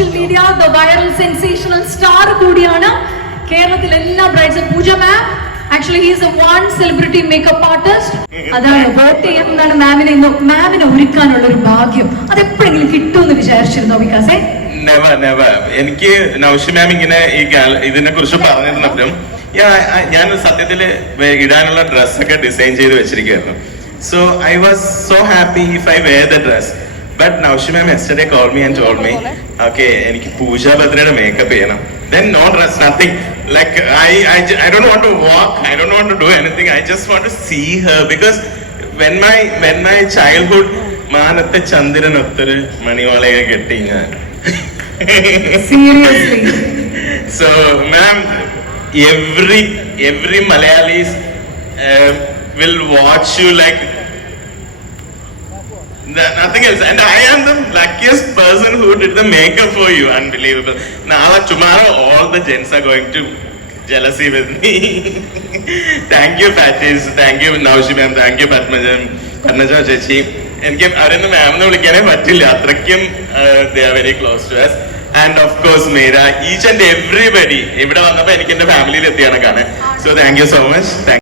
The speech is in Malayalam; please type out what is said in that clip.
social media, the viral sensational star കൂടിയാണ്. കേരളത്തിലെ എല്ലാ ബ്രൈഡ്സും പൂജ മാം. Actually, he is a one celebrity makeup artist. അതാണ് വോട്ട് ചെയ്യുന്നതാണ് മാമിനെ ഒരുക്കാനുള്ള ഒരു ഭാഗ്യം. അതെപ്പോഴെങ്കിലും കിട്ടുമെന്ന് വിചാരിച്ചിരുന്നോ വികാസേ? നെവർ. എനിക്ക് നൗഷി മാം ഇങ്ങനെ ഇതിനെ കുറിച്ച് പറഞ്ഞിരുന്നപ്പോഴും ഞാൻ സത്യത്തില് ഇടാനുള്ള ഡ്രസ്സൊക്കെ ഡിസൈൻ ചെയ്ത് വെച്ചിരിക്കുകയായിരുന്നു. So I was so happy if I wear the dress. But Naushi ma'am yesterday called me and told me, okay, എനിക്ക് പൂജ ഭദ്രയുടെ മേക്കപ്പ് ചെയ്യണം. Then no dress, nothing. Like I don't want to walk. I don't want to do anything. I just want to see her because when my childhood മാനത്തെ ചന്ദ്രനൊത്തൊരു മണിവാളയെ കെട്ടി ഞാൻ. Seriously. So ma'am, every Malayalis will watch you like nothing else, and I am the luckiest person who did the makeup for you. Unbelievable. Now tomorrow all the gents are going to jealousy with me. Thank you Patis, thank you Naushi ma'am, thank you Padmaja ചേച്ചി. എനിക്ക് അവരൊന്നും മാമിനെ വിളിക്കാനേ പറ്റില്ല, അത്രയ്ക്കും they are very close to us. And of course Meera, each and everybody ഇവിടെ വന്നപ്പോ എനിക്ക് എന്റെ ഫാമിലിയിൽ എത്തിയാണ് കാണാൻ. So thank you so much.